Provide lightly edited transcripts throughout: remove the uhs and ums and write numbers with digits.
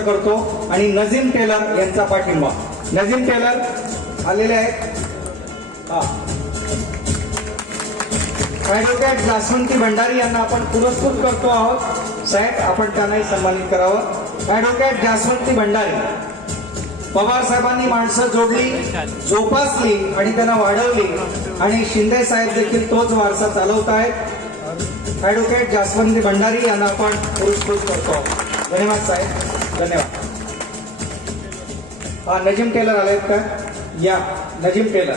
करतो आणि नजीम टेलर यांचा पाठिंबा. नजीम टेलर आलेले आहेत. ॲडव्होकेट जास्वंती भंडारी यांना आपण पुरस्कृत करतो आहोत. साहेब आपण त्यांनाही सन्मानित करावं. ॲडव्होकेट जास्वंती भंडारी. पवार साहेबांनी माणसं जोडली, जोपासली आणि त्यांना वाढवली आणि शिंदे साहेब देखील तोच वारसा चालवत आहेत. ॲडव्होकेट जास्वंती भंडारी यांना आपण पुरस्कृत करतो. धन्यवाद साहेब, धन्यवाद. नजीम टेलर आलेत का? या Nazim tailor.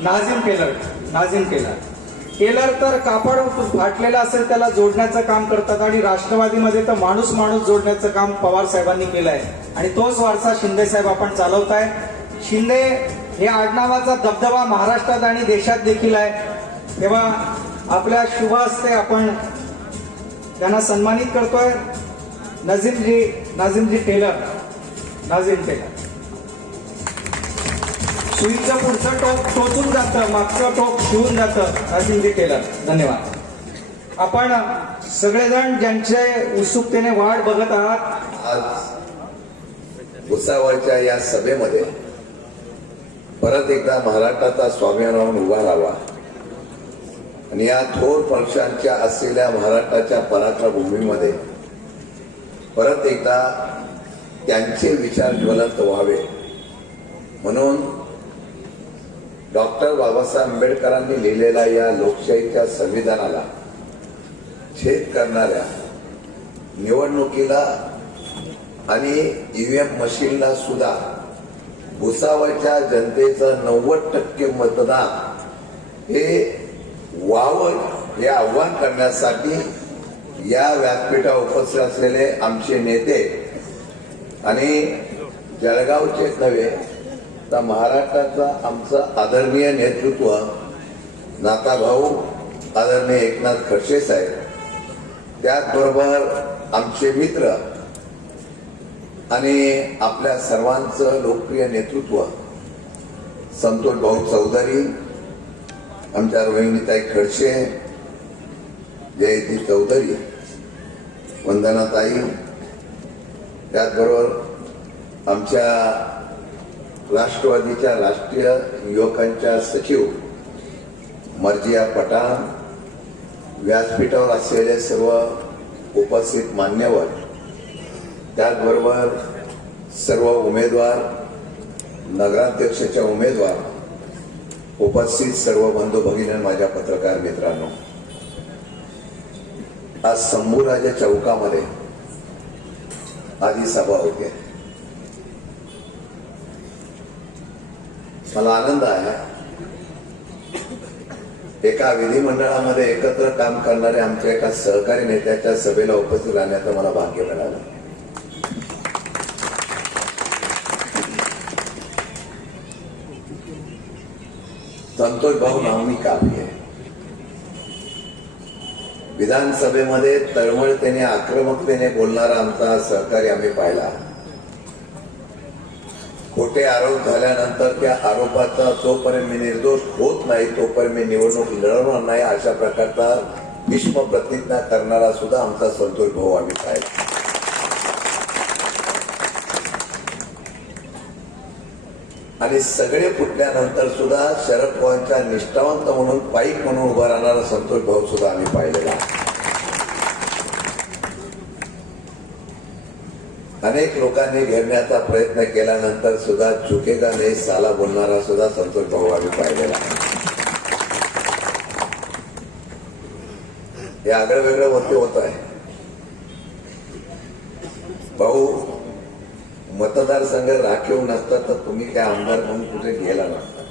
Nazim tailor. Nazim tailor. Tailor तर कापड फाटलेलं असेल त्याला जोडण्याचं काम करतात आणि राष्ट्रवादीमध्ये तर माणूस माणूस जोडण्याचं काम पवार साहेबांनी केलं आहे आणि तोच वारसा शिंदे साहेब आपण चालवताय. शिंदे हे आडनावाचा दबदबा महाराष्ट्रात आणि देशात देखील आहे. तेव्हा आपल्या शुभ हस्ते आपण त्यांना सन्मानित करतोय. नाझिमजी टेलर. नाझिम टेलर. सुईचं पुढचं टोक टोचून जातं, मागचं टोक शिवून जातं. नाझिमजी टेलर. धन्यवाद. आपण सगळेजण ज्यांचे उत्सुकतेने वाट बघत आहात, आज भुसावळच्या या सभेमध्ये परत एकदा महाराष्ट्राचा स्वाभिमान म्हणून उभा राहावा आणि या थोर पक्षांच्या असलेल्या महाराष्ट्राच्या पराक्रमभूमीमध्ये परत एकदा त्यांचे विचार ज्वलंत व्हावे म्हणून डॉक्टर बाबासाहेब आंबेडकरांनी लिहिलेल्या या लोकशाहीच्या संविधानाला छेद करणाऱ्या निवडणुकीला आणि ईव्हीएम मशीनला सुद्धा भुसावळच्या जनतेचं 90% मतदान हे व्हावं हे आव्हान करण्यासाठी या व्यासपीठावर उपस्थित असलेले आमचे नेते आणि जळगावचेच नव्हे तर महाराष्ट्राचं आमचं आदरणीय नेतृत्व नाताभाऊ आदरणीय एकनाथ खडसे साहेब, त्याचबरोबर आमचे मित्र आणि आपल्या सर्वांचं लोकप्रिय नेतृत्व संतोष भाऊ चौधरी, आमच्या रोहिणीताई खडसे, जयती चौधरी, वंदनाताई, त्याचबरोबर आमच्या राष्ट्रवादीच्या राष्ट्रीय युवकांच्या सचिव मर्जिया पठाण, व्यासपीठावर असलेले सर्व उपस्थित मान्यवर, त्याचबरोबर सर्व उमेदवार, नगराध्यक्षाच्या उमेदवार, उपस्थित सर्व बंधू भगिनी, माझ्या पत्रकार मित्रांनो, आज शंभूराजे चौकामध्ये आधी सभा होते. मला आनंद आहे एका विधिमंडळामध्ये एकत्र काम करणाऱ्या आमच्या एका सहकारी नेत्याच्या सभेला उपस्थित राहण्याचं मला भाग्य मिळालं. संतोष भाऊ नावनी काफी आहे. विधानसभेमध्ये तळमळतेने आक्रमकतेने बोलणारा आमचा सहकारी आम्ही पाहिला. खोटे आरोप झाल्यानंतर त्या आरोपाचा जोपर्यंत मी निर्दोष होत नाही तोपर्यंत मी निवडणूक लढवणार नाही अशा प्रकारचा भीष्म प्रतिज्ञा करणारा सुद्धा आमचा संतोष भाऊ आम्ही पाहिला. आणि सगळे फुटल्यानंतर सुद्धा शरद पवारांच्या निष्ठावंत म्हणून पाईक म्हणून उभा राहणारा संतोष भाऊ सुद्धा आम्ही पाहिलेला. अनेक लोकांनी घेरण्याचा प्रयत्न केल्यानंतर सुद्धा झुकेगा नाही साला बोलणारा सुद्धा संतोष भाऊ आम्ही पाहिलेला. हे आगळं वेगळं होत आहे. भाऊ, मतदारसंघ राखीव नसता तर तुम्ही काय आमदार म्हणून कुठे गेला नसता.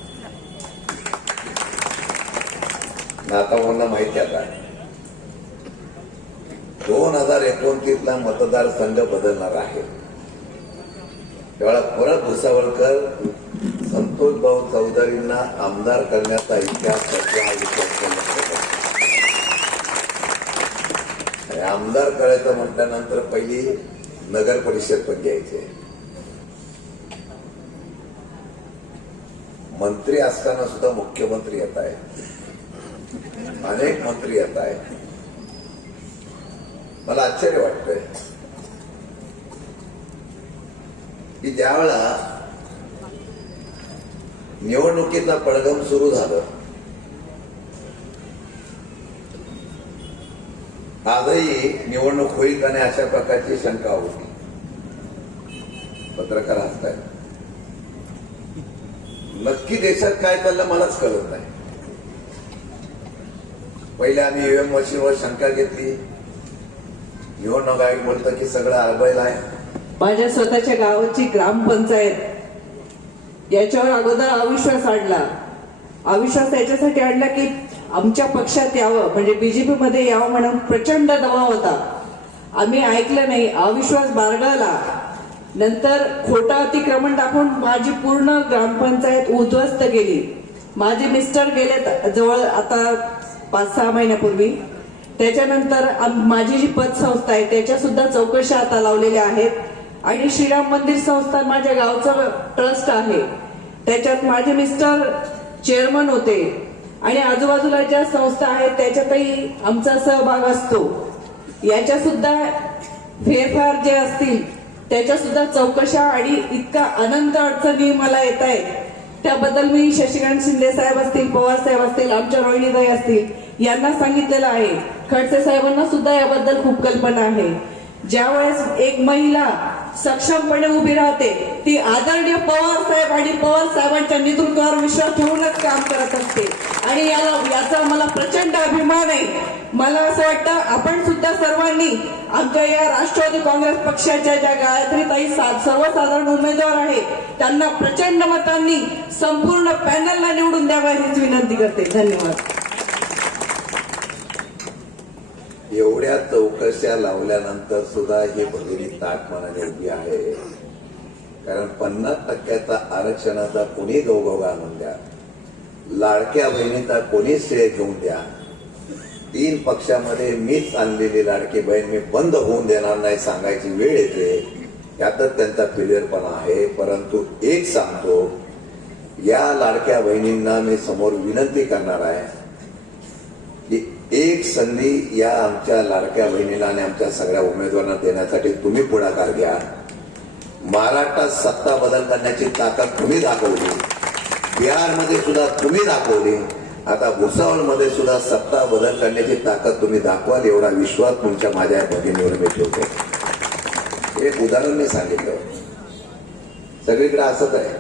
नाताभाऊंना माहिती आता 2029 ला मतदारसंघ बदलणार आहे. त्यावेळेला परत भुसावळकर संतोष भाऊ चौधरींना आमदार करण्याचा इतिहास हा विचार. आमदार करायचं म्हटल्यानंतर पहिली नगर परिषद पण घ्यायचे. मंत्री असताना सुद्धा मुख्यमंत्री येत आहे, अनेक मंत्री येत आहेत. मला आश्चर्य वाटतंय की ज्यावेळा निवडणुकीचा पडगम सुरू झालं, आजही निवडणूक होईल का नाही अशा प्रकारची शंका होती. पत्रकार हसतायत. नक्की देशात काय चाललं मलाच कळत नाही. पहिले आम्ही ईव्हीएम मशीनवर शंका घेतली, निवडणूक आयोग बोलतं की सगळं आळबैल आहे. माझ्या स्वतःच्या गावाची ग्रामपंचायत याच्यावर अगोदर अविश्वास आणला. अविश्वास याच्यासाठी आणला की आमच्या पक्षात यावं, म्हणजे बीजेपी मध्ये यावं म्हणून प्रचंड दबाव होता. आम्ही ऐकलं नाही, अविश्वास बाळगला. नंतर खोटं अतिक्रमण दाखवून माझी पूर्ण ग्रामपंचायत उद्ध्वस्त केली. माझे मिस्टर गेलेत जवळ आता 5-6 महिन्यापूर्वी. त्याच्यानंतर माझी जी पतसंस्था आहे त्याच्या सुद्धा चौकशा आता लावलेल्या आहेत. आणि श्रीराम मंदिर संस्थान माझ्या गावचं ट्रस्ट आहे, त्याच्यात माझे मिस्टर चेअरमन होते. आणि आजूबाजूला ज्या संस्था आहेत त्याच्यातही आमचा सहभाग असतो. याच्या सुद्धा फेरफार जे असतील त्याच्या सुद्धा चौकशा आणि इतका अनंत अडचणी मला येत आहेत, त्याबद्दल मी शशिकांत शिंदे साहेब असतील, पवार साहेब असतील, आमच्या रोहिणीताई असतील यांना सांगितलेलं आहे. खडसे साहेबांना सुद्धा याबद्दल खूप कल्पना आहे. ज्यावेळेस एक महिला सक्षमपणे उभी राहते ती आदरणीय पवार साहेब आणि पवार साहेबांच्या नेतृत्वावर विश्वास ठेवूनच काम करत असते. आणि याचा मला प्रचंड अभिमान आहे. मला असं वाटतं आपण सुद्धा सर्वांनी आमच्या या राष्ट्रवादी काँग्रेस पक्षाच्या ज्या गायत्रीताई सर्वसाधारण उमेदवार आहेत त्यांना प्रचंड मतांनी संपूर्ण पॅनलला निवडून द्यावा हीच विनंती करते. धन्यवाद. एवढ्या चौकशा लावल्यानंतर सुद्धा हे भगिनी ताट मनाने उभी आहे. कारण 50% आरक्षणाचा कोणी गौगव आणून द्या, लाडक्या बहिणीचा कोणी श्रेय घेऊन द्या, 3 पक्षामध्ये मीच आणलेली लाडकी बहीण मी बंद होऊन देणार नाही सांगायची वेळ येते. यातच त्यांचा फेलियरपणा आहे. परंतु एक सांगतो, या लाडक्या बहिणींना मी समोर विनंती करणार आहे की एक संधी या आमच्या लाडक्या बहिणीला आणि आमच्या सगळ्या उमेदवारांना देण्यासाठी तुम्ही पुढाकार घ्या. महाराष्ट्रात सत्ता बदल करण्याची ताकद तुम्ही दाखवली, बिहारमध्ये सुद्धा तुम्ही दाखवली, आता भुसावळमध्ये सुद्धा सत्ता बदल करण्याची ताकद तुम्ही दाखवाल एवढा विश्वास तुमच्या माझ्या या भगिनीवर मी ठेवतो. एक उदाहरण मी सांगितलं, सगळीकडे असंच आहे.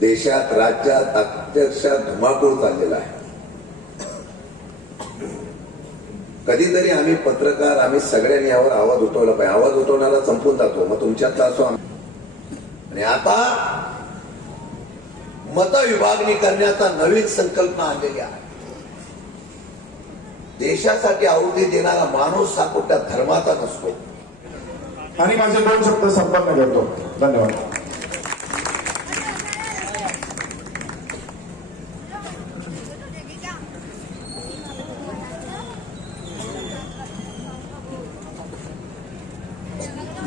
देशात राज्यात अक्षरशः धुमाकूळ चाललेला आहे. कधीतरी आम्ही पत्रकार आम्ही सगळ्यांनी यावर आवाज उठवला पाहिजे. आवाज उठवणारा संपून जातो, मग तुमच्यातला असो. आणि आता मतविभागणी करण्याचा नवीन संकल्पना आणलेली आहे. देशासाठी आहुती देणारा माणूस हा कुठल्या धर्माचा नसतो. आणि माझे 2 शब्द संपन्न करतो. धन्यवाद.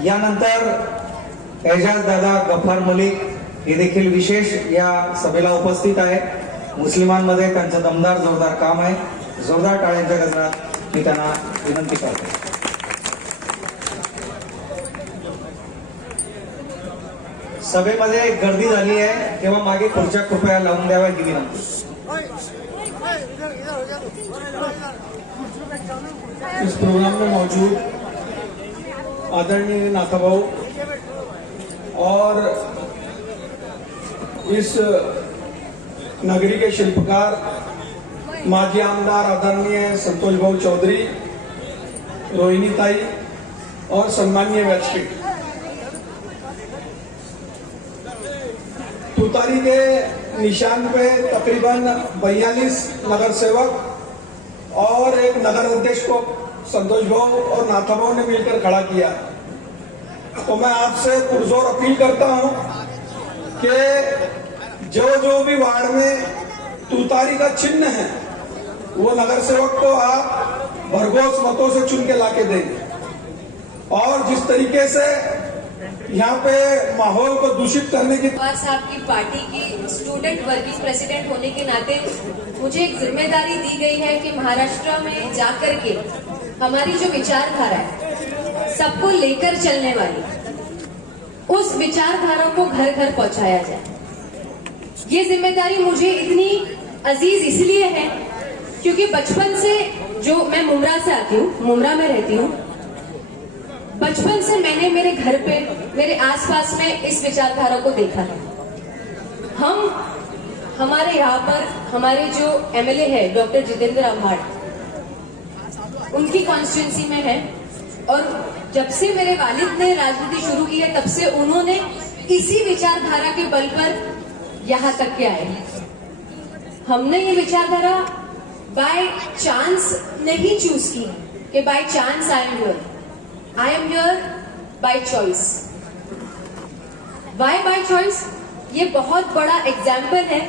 यानंतर एजाज दादा गफार मलिक हे देखील विशेष या सभेला उपस्थित आहेत. मुस्लिमांमध्ये त्यांचं दमदार जोरदार काम आहे. जोरदार टाळ्यांच्या गजरात मी त्यांना विनंती करतो. सभेमध्ये गर्दी झाली आहे तेव्हा मागे खुर्च्या कृपया लावून द्याव्या ही विनंती. इस प्रोग्राम में मौजूद आदरणीय नाथाभाऊ और इस नगरी के शिल्पकार माजी आमदार आदरणीय संतोष भाऊ चौधरी, रोहिणीताई और सम्माननीय व्यासपीठ, तुतारी के निशान पे तकरीबन 42 नगर सेवक और एक नगर अध्यक्ष को संतोष भाऊ और नाथाभाऊ ने मिलकर खड़ा किया. तो मैं आपसे पुरजोर अपील करता हूं कि जो भी वार्ड में तुतारी का चिन्ह है वो नगर सेवक को आप भरघोस मतों से चुन के लाके देंगे. और जिस तरीके से यहाँ पे माहौल को दूषित करने की पवार साहब की पार्टी की स्टूडेंट वर्किंग प्रेसिडेंट होने के नाते मुझे एक जिम्मेदारी दी गई है कि महाराष्ट्र में जाकर के हमारी जो विचारधारा है सबको लेकर चलने वाली, उस विचारधारा को घर घर पहुंचाया जाए। ये जिम्मेदारी मुझे इतनी अजीज इसलिए है क्योंकि बचपन से, जो मैं मुमरा से आती हूँ, मुमरा में रहती हूँ, बचपन से मैंने मेरे घर पे, मेरे आसपास में इस विचारधारा को देखा है। हमारे यहाँ पर हमारे जो एमएलए है डॉक्टर जितेंद्र आव्हाड, उनकी कॉन्स्टिट्यूंसी में है, और जब से मेरे वालिद ने राजनीति शुरू की है तब से उन्होंने इसी विचारधारा के बल पर यहाँ तक के आए। हमने ये विचारधारा बाय चांस नहीं चूज की कि by chance I am here by choice. Why by choice? ये बहुत बड़ा एग्जाम्पल है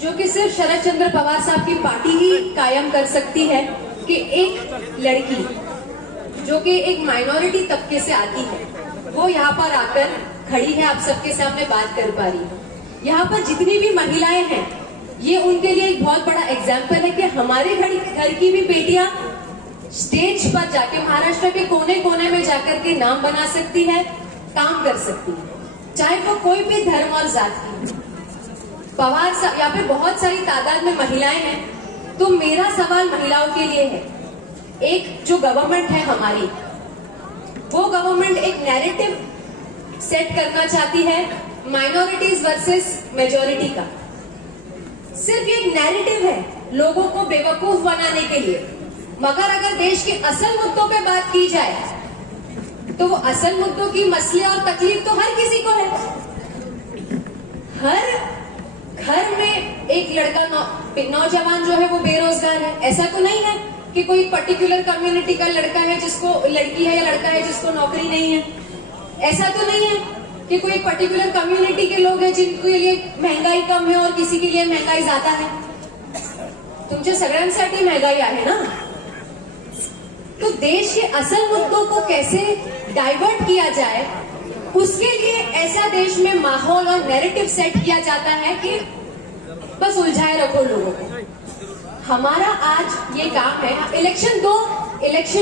जो कि सिर्फ शरद चंद्र पवार साहब की पार्टी ही कायम कर सकती है कि एक लड़की जो कि एक माइनॉरिटी तबके से आती है, वो यहाँ पर आकर खड़ी है, आप सबके सामने बात कर पा रही है। यहाँ पर जितनी भी महिलाएं हैं, ये उनके लिए एक बहुत बड़ा एग्जाम्पल है कि हमारे घर की भी बेटियां स्टेज पर जाके महाराष्ट्र के कोने कोने में जाकर के नाम बना सकती है, काम कर सकती है, चाहे वो कोई भी धर्म और जात की। पवार साहब, यहाँ पे बहुत सारी तादाद में महिलाएं हैं, तो मेरा सवाल महिलाओं के लिए है। एक जो गवर्नमेंट है हमारी, वो गवर्नमेंट एक नैरेटिव सेट करना चाहती है माइनॉरिटीज वर्सेस मेजॉरिटी का। सिर्फ एक नैरेटिव है लोगों को बेवकूफ बनाने के लिए, मगर अगर देश के असल मुद्दों पे बात की जाए तो वो असल मुद्दों की मसले और तकलीफ तो हर किसी को है। हर घर में एक लड़का नौजवान जो है वो बेरोजगार है। ऐसा तो नहीं है कि कोई पर्टिकुलर कम्युनिटी का लड़का है जिसको, लड़की है या लड़का है जिसको नौकरी नहीं है। ऐसा तो नहीं है कि कोई पर्टिकुलर कम्युनिटी के लोग हैं जिनके लिए महंगाई कम है और किसी के लिए महंगाई ज्यादा है। तुमच्या सगळ्यांसाठी महंगाई आहे ना। तो देश के असल मुद्दों को कैसे डाइवर्ट किया जाए, उसके लिए ऐसा देश में माहौल और नैरेटिव सेट किया जाता है कि बस उलझाए रखो लोगों को। हमारा आज ये काम है। इलेक्शन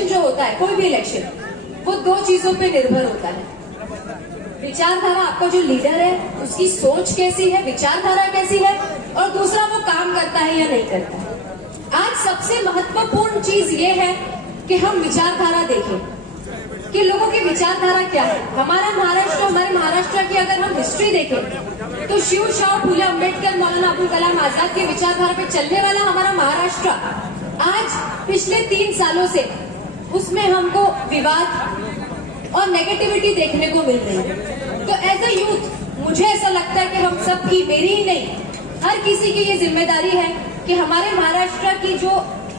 जो होता है, कोई भी इलेक्शन, वो दो चीजों पे निर्भर होता है। विचारधारा, आपका जो लीडर है उसकी सोच कैसी है, विचारधारा कैसी है, और दूसरा वो काम करता है या नहीं करता है। आज सबसे महत्वपूर्ण चीज ये है कि हम विचारधारा देखें कि लोगों की विचारधारा क्या है। हमारे महाराष्ट्र की अगर हम हिस्ट्री देखें तो शिव शाह फुले अम्बेडकर मौलाना अबुल कलाम आजाद की विचारधारा पे चलने वाला हमारा महाराष्ट्र आज पिछले 3 सालों से उसमें हमको विवाद और नेगेटिविटी देखने को मिल रही है। तो एज अ यूथ मुझे ऐसा लगता है कि हम सब की, मेरी ही नहीं, हर किसी की ये जिम्मेदारी है कि हमारे महाराष्ट्र की जो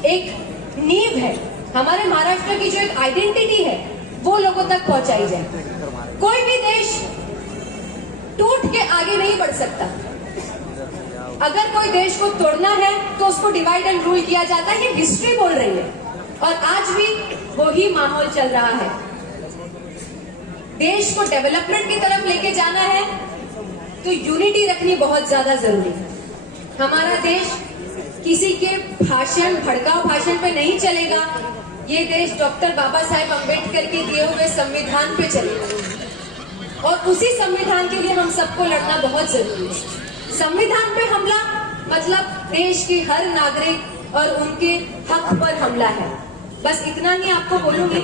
एक नींव है, हमारे महाराष्ट्र की जो एक आइडेंटिटी है, वो लोगों तक पहुंचाई जाए। कोई भी देश टूट के आगे नहीं बढ़ सकता। अगर कोई देश को तोड़ना है तो उसको डिवाइड एंड रूल किया जाता है। ये हिस्ट्री बोल रही है और आज भी वही माहौल चल रहा है। देश को डेवलपमेंट की तरफ लेके जाना है तो यूनिटी रखनी बहुत ज्यादा जरूरी है। हमारा देश किसी के भाषण, भड़काऊ भाषण पे नहीं चलेगा। ये देश डॉक्टर बाबा साहेब अम्बेडकर के दिए हुए संविधान पे चलेगा और उसी संविधान के लिए हम सबको लड़ना बहुत जरूरी है। संविधान पे हमला मतलब देश के हर नागरिक और उनके हक पर हमला है। बस इतना ही आपको बोलूंगी,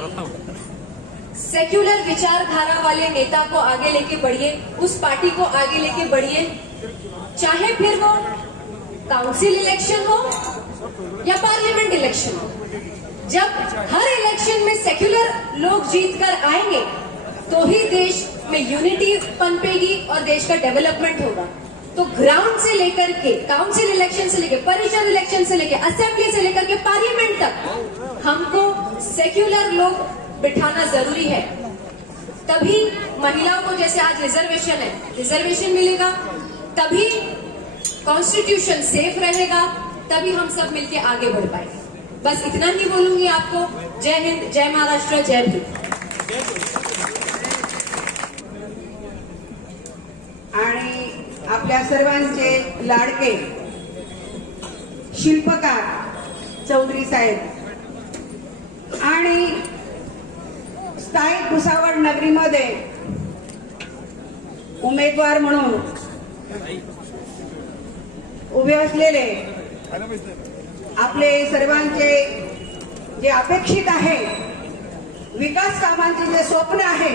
सेक्युलर विचारधारा वाले नेता को आगे लेके बढ़िए, उस पार्टी को आगे लेके बढ़िए, चाहे फिर वो काउंसिल इलेक्शन हो या पार्लियामेंट इलेक्शन हो। जब हर इलेक्शन में सेक्युलर लोग जीत कर आएंगे तो ही देश में यूनिटी पनपेगी और देश का डेवलपमेंट होगा। तो ग्राउंड से लेकर के, काउंसिल इलेक्शन से लेकर, परिषद इलेक्शन से लेकर, असेंबली से लेकर के पार्लियामेंट तक हमको सेक्युलर लोग बिठाना जरूरी है। तभी महिलाओं को, जैसे आज रिजर्वेशन है, रिजर्वेशन मिलेगा, तभी कॉन्स्टिट्यूशन सेफ रहेगा, तभी हम सब मिलके आगे बढ़ पाएंगे। बस इतना ही बोलूंगी आपको। जय हिंद, जय महाराष्ट्र, जय भीम। आणि आपल्या सर्वांचे लाडके शिल्पकार चौधरी साहेब आणि स्थायिक भुसावळ नगरीमध्ये उमेदवार म्हणून उभे असलेले आपले सर्वांचे जे अपेक्षित आहे, विकास कामांचे जे स्वप्न आहे,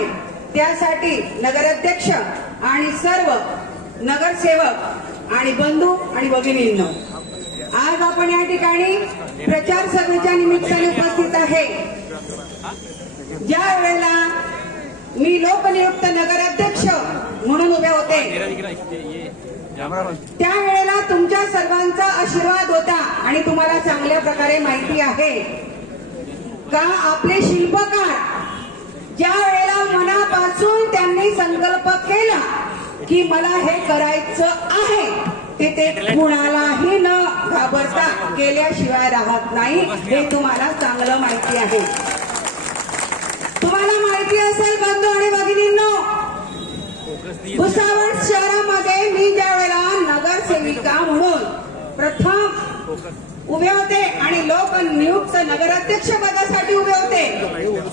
त्यासाठी नगराध्यक्ष आणि सर्व नगरसेवक आणि बंधू आणि भगिनींनो, आज आपण या ठिकाणी प्रचार सभेच्या निमित्ताने उपस्थित आहे. ज्या वेळेला मी लोकनियुक्त नगराध्यक्ष म्हणून उभे होते, त्यावेळेला तुमच्या सर्वांचा आशीर्वाद होता आणि तुम्हाला चांगल्या प्रकारे माहिती आहे का आपले शिल्पकार ज्या वेळेला मनापासून त्यांनी संकल्प केला की मला हे करायचं आहे, ते कुणालाही न घाबरता केल्याशिवाय राहत नाही, हे तुम्हाला चांगलं माहिती आहे. तुम्हाला माहिती असेल बंधू आणि भगिनींनो, भुसावळ शहरामध्ये मी ज्या वेळेला नगरसेविका म्हणून प्रथम उभे होते आणि लोकनियुक्त नगराध्यक्ष पदासाठी उभे होते,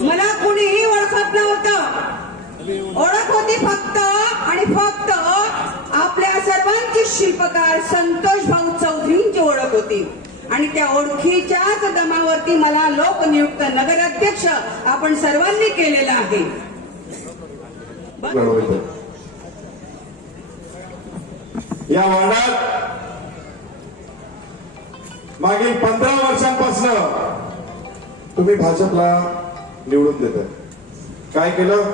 मला कुणीही ओळखत नव्हतं. ओळख होती फक्त आणि फक्त आपल्या सर्वांची शिल्पकार संतोष भाऊ चौधरींची ओळख होती आणि त्या ओळखीच्याच दमावरती मला लोकनियुक्त नगराध्यक्ष आपण सर्वांनी केलेला आहे. या वार्डात मागील 15 वर्षांपासून तुम्ही भाजपला निवडून देताय. काय केलं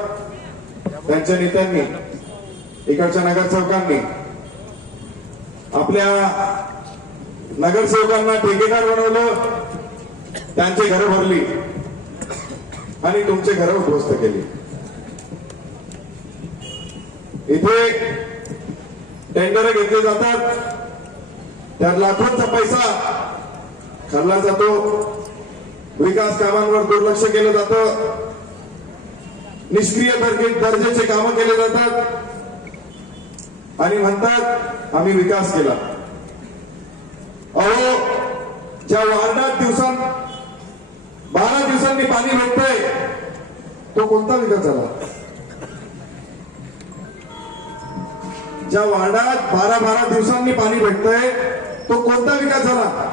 त्यांच्या नेत्यांनी, इकडच्या नगरसेवकांनी आपल्या नगरसेवकांना ठेकेदार बनवलं, त्यांची घरं भरली आणि तुमचे घरं उद्ध्वस्त केली. इथे टेंडर घेतले जातात, त्यात लाखोंचा पैसा खाल्ला जातो, विकास कामांवर दुर्लक्ष केलं जातं, निष्क्रिय दर्जाचे कामं केले जातात आणि म्हणतात आम्ही विकास केला. अहो, ज्या वार्डात 12 दिवसांनी पाणी भेटतंय, तो कोणता विकास झाला? ज्या वार्डात 12 दिवसांनी पाणी भेटतंय, तो कोणता विकास झाला?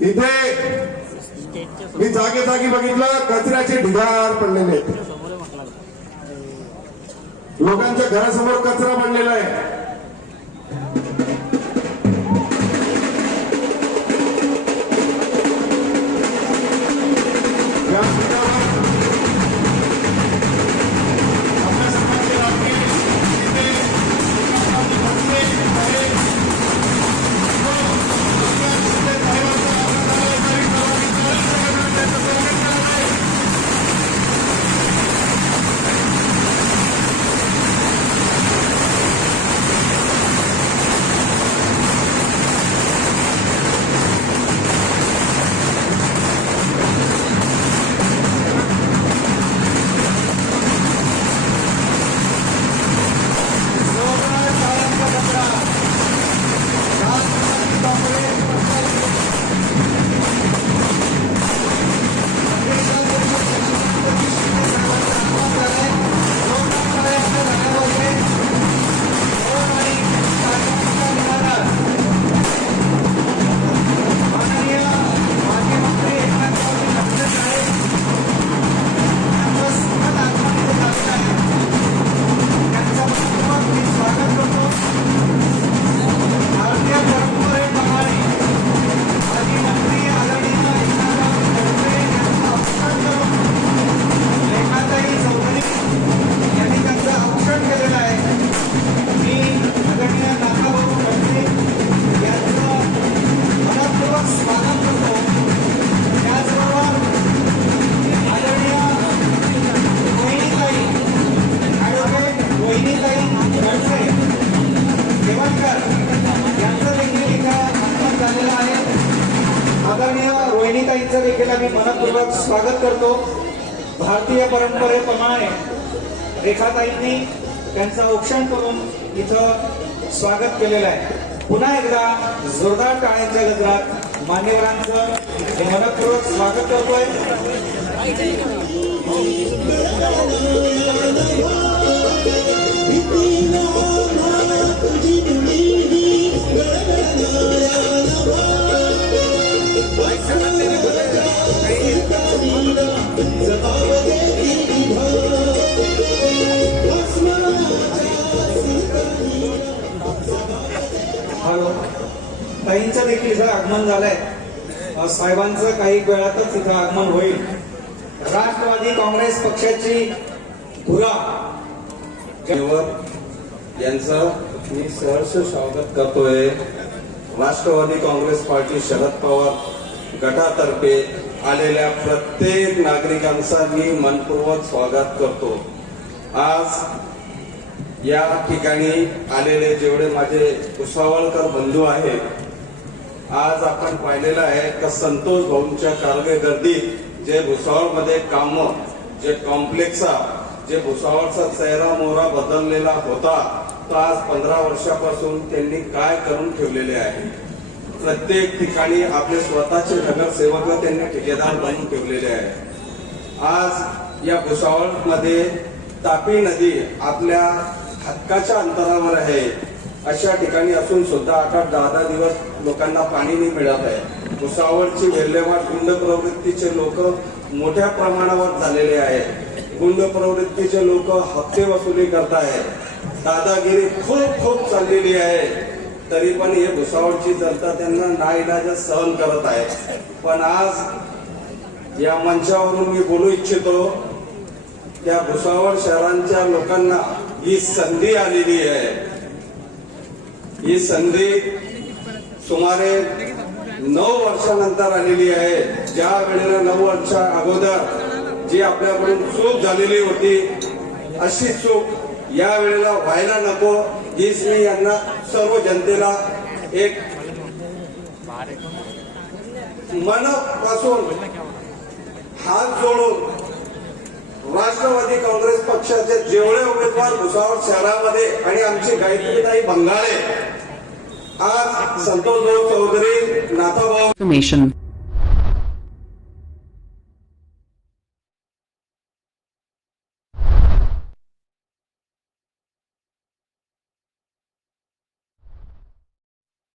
इथे मी जागी बघितलं, कचऱ्याचे ढिगार पडलेले आहेत, लोकांच्या घरासमोर कचरा पडलेला आहे. या ठिकाणावर आपल्या सर्वांचे राजकीय नेते, मंत्री, रोहिणीताईंचं देखील आम्ही मनपूर्वक स्वागत करतो. भारतीय परंपरेप्रमाणे रेखाताईंनी त्यांचं औक्षण करून इथं स्वागत केलेलं आहे. पुन्हा एकदा जोरदार टाळ्यांच्या गजरात मान्यवरांचं मनपूर्वक स्वागत करतोय. हॅलो, ताईंचं देखील इथं आगमन झालंय. साहेबांचं काही वेळातच इथं आगमन होईल. राष्ट्रवादी काँग्रेस पक्षाची धुरा यांचं मी सहर्ष स्वागत करतोय. राष्ट्रवादी काँग्रेस पार्टी शरद पवार गटातर्फे आलेल्या प्रत्येक नागरिकांचा मी मनपूर्वक स्वागत करतो. आज या ठिकाणी आलेले जेवढे माझे भुसावळकर बंधू आहेत, आज आपण पाहिलेलं आहे का संतोष भाऊंच्या कारगिर्दीत जे भुसावळमध्ये काम, जे कॉम्प्लेक्स, जे भुसावळचा चेहरा मोहरा बदललेला होता, तो आज 15 वर्षापासून त्यांनी काय करून ठेवलेले आहे. प्रत्येक ठिकाणी आपले स्वतःचे नगरसेवक त्यांनी ठेकेदार बनवून ठेवलेले आहे. आज या भुसावळमध्ये तापी नदी आपल्या हक्काच्या अंतरावर आहे. अशा ठिकाणी असून सुद्धा 8-10 दिवस लोकांना पाणी नाही मिळत आहे. भुसावळची विल्हेवाट गुंड प्रवृत्तीचे लोक मोठ्या प्रमाणावर झालेले आहेत. गुंड प्रवृत्तीचे लोक हप्ते वसुली करत आहेत. दादागिरी खूप चाललेली आहे. तरी पण हे भुसावळची जनता त्यांना नाईलाज सहन करत आहे. पण आज या मंचावरून मी बोलू इच्छितो, त्या भुसावळ शहरांच्या लोकांना ही संधी आलेली आहे. ही संधी सुमारे 9 वर्षानंतर आलेली आहे. ज्या वेळेला 9 वर्षा अगोदर जी आपल्याकडून चूक झालेली होती, अशी चूक या वेळेला व्हायला नको, हीच मी यांना सर्व जनतेला एक मनापासून हात जोडून राष्ट्रवादी काँग्रेस पक्षाचे जेवढे उमेदवार भुसावळ शहरामध्ये आणि आमची गायत्रीताई बंगाळे, आज संतोष चौधरी, नाथाभाऊ